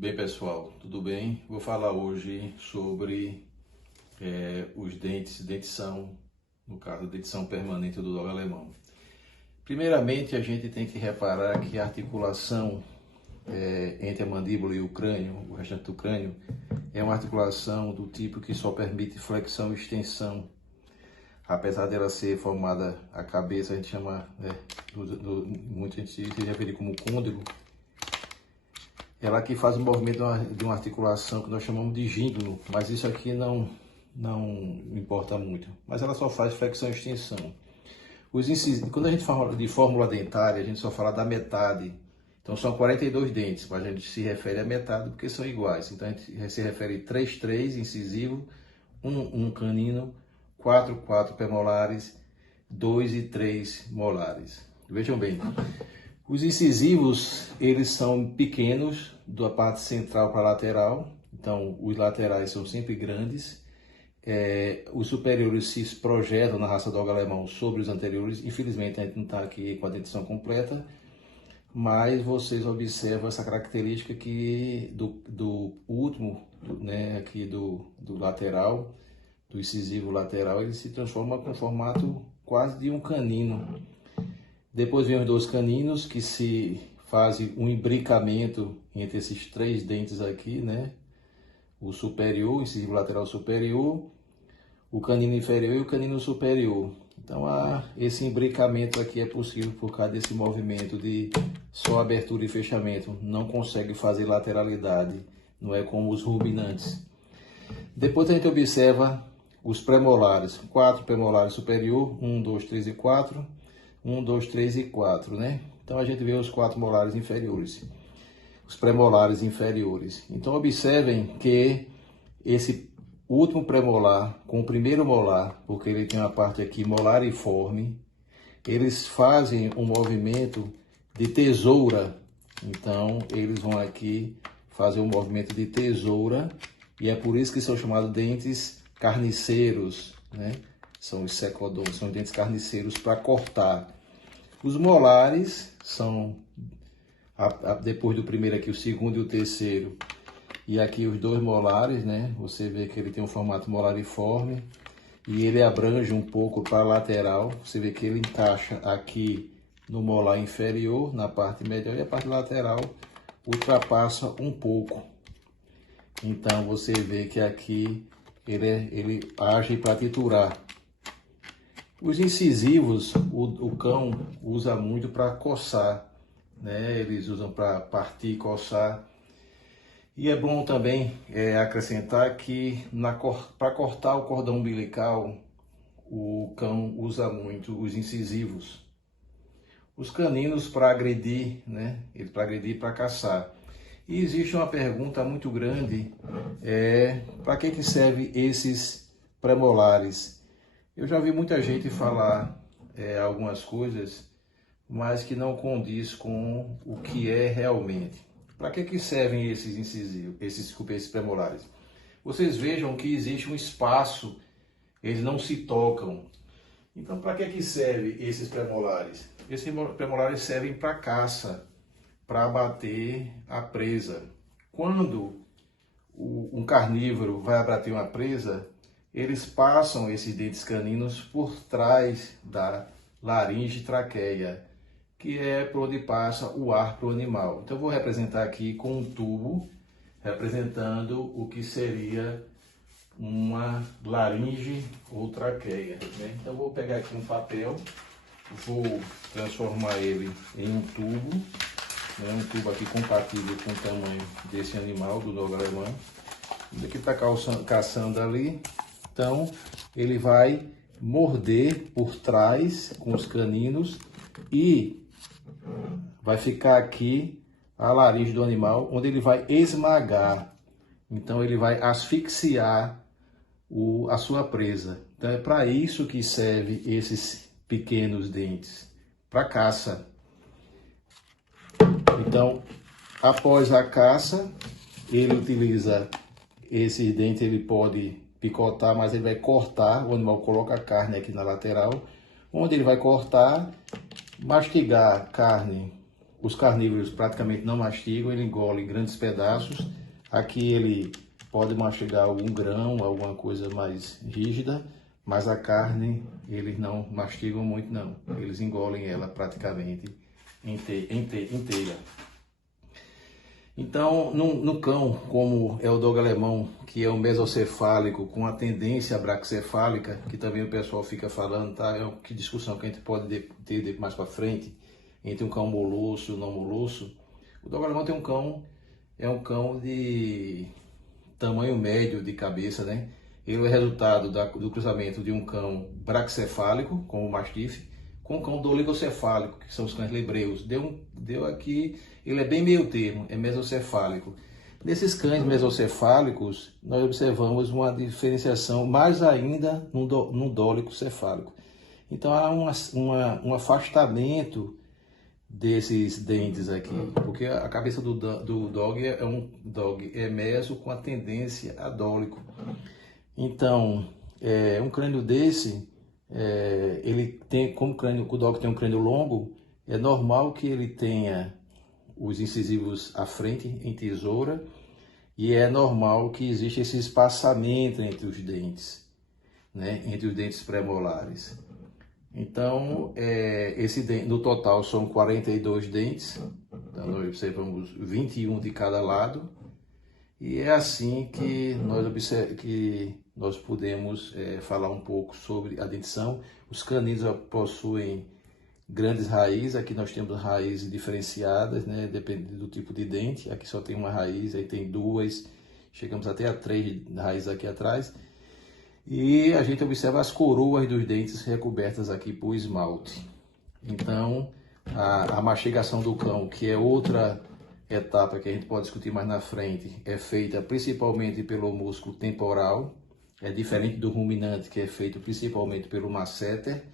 Bem, pessoal, tudo bem? Vou falar hoje sobre os dentes, dentição, no caso, dentição permanente do dog alemão. Primeiramente, a gente tem que reparar que a articulação entre a mandíbula e o crânio, o restante do crânio, é uma articulação do tipo que só permite flexão e extensão. Apesar dela ser formada, a cabeça a gente chama, muita gente se refere como côndilo. Ela que faz o movimento de uma articulação que nós chamamos de gíndolo, mas isso aqui não importa muito. Mas ela só faz flexão e extensão. Quando a gente fala de fórmula dentária, a gente só fala da metade. Então são 42 dentes, mas a gente se refere à metade porque são iguais. Então a gente se refere 3 incisivo, 1 canino, 4 premolares, 2 e 3 molares. Vejam bem. Os incisivos, eles são pequenos, da parte central para a lateral, então os laterais são sempre grandes. Os superiores se projetam na raça dog alemão sobre os anteriores. Infelizmente a gente não está aqui com a dentição completa, mas vocês observam essa característica aqui do último, né, aqui do lateral, do incisivo lateral, ele se transforma com formato quase de um canino. Depois vem os 2 caninos que se fazem um imbricamento entre esses 3 dentes aqui, né? O superior, o incisivo lateral superior, o canino inferior e o canino superior. Então esse imbricamento aqui é possível por causa desse movimento de só abertura e fechamento. Não consegue fazer lateralidade, não é como os ruminantes. Depois a gente observa os premolares, 4 premolares superior, 1, 2, 3 e 4. 1, 2, 3 e 4, né? Então a gente vê os 4 molares inferiores, os premolares inferiores. Então observem que esse último premolar com o primeiro molar, porque ele tem uma parte aqui molariforme, eles fazem um movimento de tesoura. Então eles vão aqui fazer um movimento de tesoura e é por isso que são chamados dentes carniceiros, né? São os secodons, são os dentes carniceiros para cortar. Os molares são, depois do primeiro aqui, o segundo e o terceiro. E aqui os 2 molares, né? Você vê que ele tem um formato molariforme e ele abrange um pouco para a lateral. Você vê que ele encaixa aqui no molar inferior, na parte medial, e a parte lateral ultrapassa um pouco. Então você vê que aqui ele age para triturar. Os incisivos, o cão usa muito para coçar, né? Eles usam para partir e coçar. E é bom também acrescentar que para cortar o cordão umbilical, o cão usa muito os incisivos. Os caninos para agredir, né? Para agredir e para caçar. E existe uma pergunta muito grande, para que serve esses premolares? Eu já vi muita gente falar algumas coisas, mas que não condiz com o que é realmente. Para que servem esses incisivos, esses premolares? Vocês vejam que existe um espaço, eles não se tocam. Então, para que servem esses premolares? Esses premolares servem para caça, para abater a presa. Quando um carnívoro vai abater uma presa, eles passam esses dentes caninos por trás da laringe e traqueia, que é por onde passa o ar para o animal. Então eu vou representar aqui com um tubo, representando o que seria uma laringe ou traqueia, né? Então eu vou pegar aqui um papel, vou transformar ele em um tubo, né? Um tubo aqui compatível com o tamanho desse animal, do dog alemão. Ele que está caçando ali. Então, ele vai morder por trás com os caninos e vai ficar aqui a laringe do animal, onde ele vai esmagar. Então, ele vai asfixiar a sua presa. Então, é para isso que serve esses pequenos dentes, para caça. Então, após a caça, ele utiliza esses dentes, ele pode picotar, mas ele vai cortar, o animal coloca a carne aqui na lateral, onde ele vai cortar, mastigar a carne os carnívoros praticamente não mastigam, ele engole em grandes pedaços. Aqui ele pode mastigar algum grão, alguma coisa mais rígida, mas a carne eles não mastigam muito não, eles engolem ela praticamente inteira. Então, no cão, como é o dog alemão, que é um mesocefálico com a tendência braquicefálica, que também o pessoal fica falando, tá? É uma discussão que a gente pode ter mais para frente, entre um cão molosso e um não molosso. O dog alemão é um cão de tamanho médio de cabeça, né? Ele é resultado do cruzamento de um cão braquicefálico, como o mastife, com um cão oligocefálico, que são os cães lebreus. Deu aqui, ele é bem meio termo, é mesocefálico. Nesses cães mesocefálicos, nós observamos uma diferenciação mais ainda no dólico cefálico. Então há um afastamento desses dentes aqui, porque a cabeça do dog é um dog meso com a tendência a dólico. Então, um crânio desse, ele tem, como o dog tem um crânio longo, é normal que ele tenha os incisivos à frente em tesoura e é normal que exista esse espaçamento entre os dentes, né, entre os dentes premolares. Então, no total são 42 dentes, então nós observamos 21 de cada lado, e é assim que nós podemos falar um pouco sobre a dentição. Os caninos possuem grandes raízes, aqui nós temos raízes diferenciadas, né, dependendo do tipo de dente, aqui só tem uma raiz, aí tem duas, chegamos até a 3 raízes aqui atrás. E a gente observa as coroas dos dentes recobertas aqui por esmalte. Então, a mastigação do cão, que é outra etapa que a gente pode discutir mais na frente, é feita principalmente pelo músculo temporal, é diferente do ruminante, que é feito principalmente pelo masseter,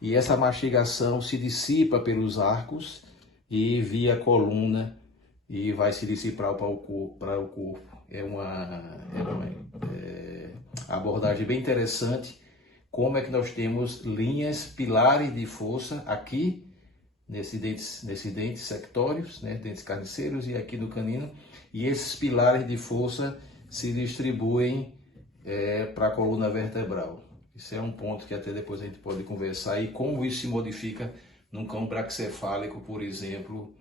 e essa mastigação se dissipa pelos arcos e via coluna e vai se dissipar para o corpo. É uma abordagem bem interessante, como é que nós temos linhas, pilares de força aqui, nesses dentes sectórios, né, dentes carniceiros e aqui no canino, e esses pilares de força se distribuem para a coluna vertebral. Isso é um ponto que até depois a gente pode conversar, e como isso se modifica num cão braquicefálico, por exemplo,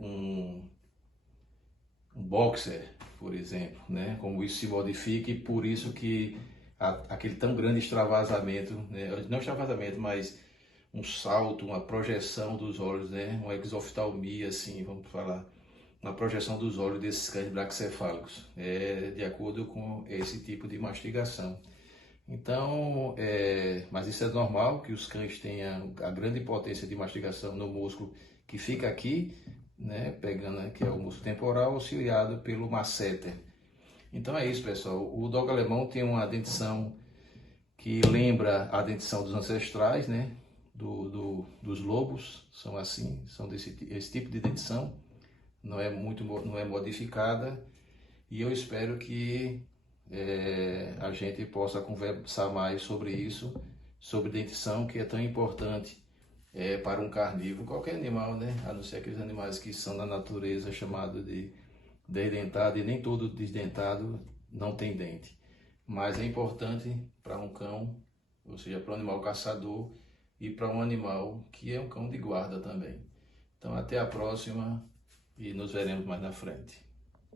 um boxer, por exemplo, né? Como isso se modifica, e por isso que aquele tão grande extravasamento, né? Não extravasamento, mas um salto, uma projeção dos olhos, né? Uma exoftalmia, assim, vamos falar, uma projeção dos olhos desses cães braquicefálicos, de acordo com esse tipo de mastigação. Então, mas isso é normal que os cães tenham a grande potência de mastigação no músculo que fica aqui, né, pegando, né, que é o músculo temporal, auxiliado pelo masseter. Então é isso, pessoal. O dog alemão tem uma dentição que lembra a dentição dos ancestrais, né, dos lobos, são assim, são esse tipo de dentição, não é modificada, e eu espero que a gente possa conversar mais sobre isso, sobre dentição, que é tão importante para um carnívoro, qualquer animal, né? A não ser aqueles animais que são na natureza chamados de desdentado, e nem todo desdentado não tem dente. Mas é importante para um cão, ou seja, para um animal caçador, e para um animal que é um cão de guarda também. Então até a próxima e nos veremos mais na frente.